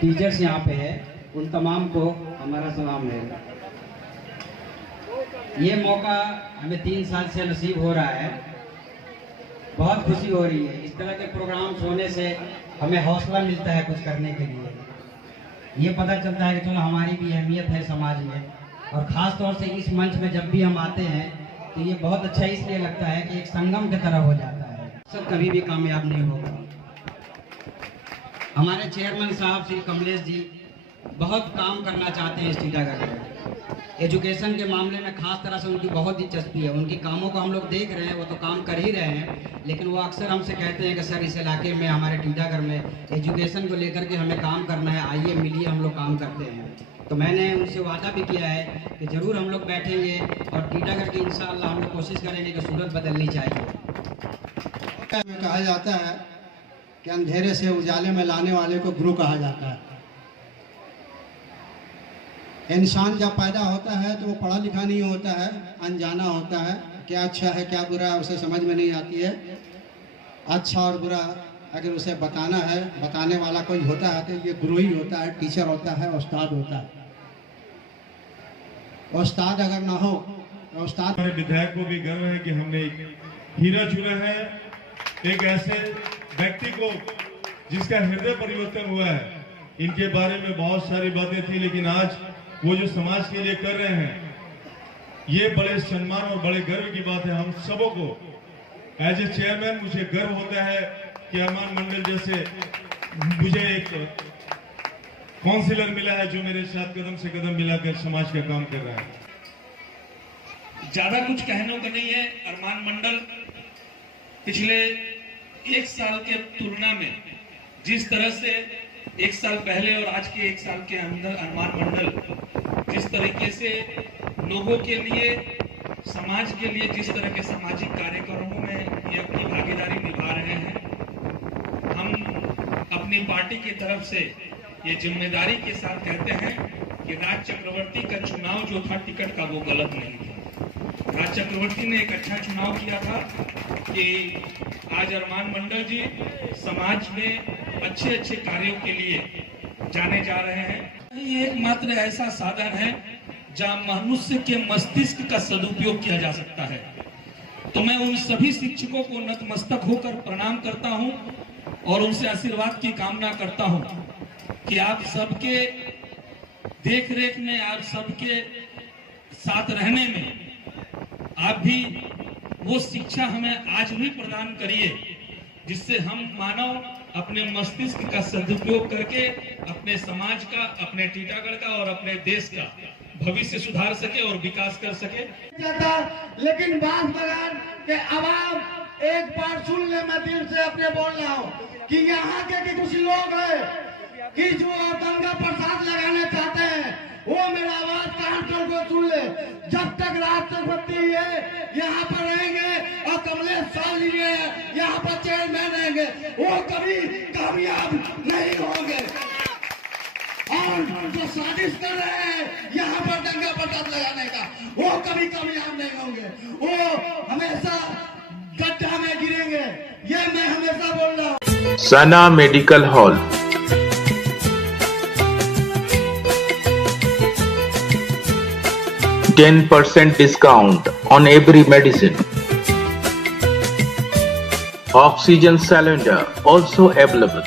Teachers यहाँ पे है, उन तमाम को हमारा सलाम है। ये मौका हमें 3 साल से नसीब हो रहा है, बहुत खुशी हो रही है। इस तरह के प्रोग्राम्स होने से हमें हौसला मिलता है कुछ करने के लिए। ये पता चलता है कि चलो हमारी भी अहमियत है समाज में, और ख़ास तौर से इस मंच में जब भी हम आते हैं तो ये बहुत अच्छा इसलिए लगता है कि एक संगम की तरह हो जाता है। सब कभी भी कामयाब नहीं होगा। हमारे चेयरमैन साहब श्री कमलेश जी बहुत काम करना चाहते हैं इस टीटागढ़ में। एजुकेशन के मामले में खास तरह से उनकी बहुत दिलचस्पी है। उनकी कामों को हम लोग देख रहे हैं, वो तो काम कर ही रहे हैं, लेकिन वो अक्सर हमसे कहते हैं कि सर इस इलाके में हमारे टीटागढ़ में एजुकेशन को लेकर के हमें काम करना है, आइए मिलिए, हम लोग काम करते हैं। तो मैंने उनसे वादा भी किया है कि ज़रूर हम लोग बैठेंगे और टीटागढ़ की इंशाअल्लाह हम लोग कोशिश करेंगे कि सूरत बदलनी चाहिए। कहा जाता है कि अंधेरे से उजाले में लाने वाले को गुरु कहा जाता है। इंसान जब पैदा होता है तो वो पढ़ा लिखा नहीं होता है, अनजाना होता है। क्या अच्छा है क्या बुरा है उसे समझ में नहीं आती है। अच्छा और बुरा अगर उसे बताना है, बताने वाला कोई होता है तो ये गुरु ही होता है, टीचर होता है, उस्ताद होता है। उस्ताद अगर ना हो तो उस्ताद। हमारे विधायक को भी गर्व है कि हमने एक हीरा चुना है, एक ऐसे व्यक्ति को जिसका हृदय परिवर्तन हुआ है। इनके बारे में बहुत सारी बातें थी, लेकिन आज वो जो समाज के लिए कर रहे हैं, ये बड़े सम्मान और बड़े गर्व की बात है। हम सबों को एज ए चेयरमैन मुझे गर्व होता है कि अरमान मंडल जैसे मुझे एक काउंसिलर मिला है जो मेरे साथ कदम से कदम मिलाकर समाज का काम कर रहा है। ज्यादा कुछ कहने को नहीं है। अरमान मंडल पिछले 1 साल के तुलना में जिस तरह से 1 साल पहले और आज के 1 साल के अंदर अरमान मंडल जिस तरीके से लोगों के लिए, समाज के लिए जिस तरह के सामाजिक कार्यक्रमों में ये अपनी भागीदारी निभा रहे हैं, हम अपनी पार्टी की तरफ से ये जिम्मेदारी के साथ कहते हैं कि राज चक्रवर्ती का चुनाव जो था टिकट का वो गलत नहीं था। राज चक्रवर्ती ने एक अच्छा चुनाव किया था कि आज अरमान मंडल जी समाज में अच्छे अच्छे कार्यों के लिए जाने जा रहे हैं। ये एकमात्र ऐसा साधन है जहां मनुष्य के मस्तिष्क का सदुपयोग किया जा सकता है। तो मैं उन सभी शिक्षकों को नतमस्तक होकर प्रणाम करता हूं और उनसे आशीर्वाद की कामना करता हूं कि आप सबके देखरेख में, आप सबके साथ रहने में आप भी वो शिक्षा हमें आज भी प्रदान करिए जिससे हम मानव अपने मस्तिष्क का सदुपयोग करके अपने समाज का, अपने टीटागढ़ का और अपने देश का भविष्य सुधार सके और विकास कर सके। लेकिन बात बगान के आवाम एक बार सुन ले, मैं दिल से अपने बोल रहा हूँ कि यहाँ के कुछ लोग हैं कि जो दंगा प्रसाद लगाने चाहते हैं, वो मेरा आवाज कान को सुन ले। जब तक राष्ट्रपति है यहाँ पर रहेंगे और कमलेश साल जी यहाँ पर चेयरमैन रहेंगे, वो कभी कामयाब नहीं होंगे। और जो साजिश कर रहे हैं यहाँ पर दंगा प्रसाद लगाने का, वो कभी कामयाब नहीं होंगे। वो हमेशा गड्ढा में गिरेंगे, ये मैं हमेशा बोल रहा हूँ। सना medical hall, 10% discount on every medicine. Oxygen cylinder also available.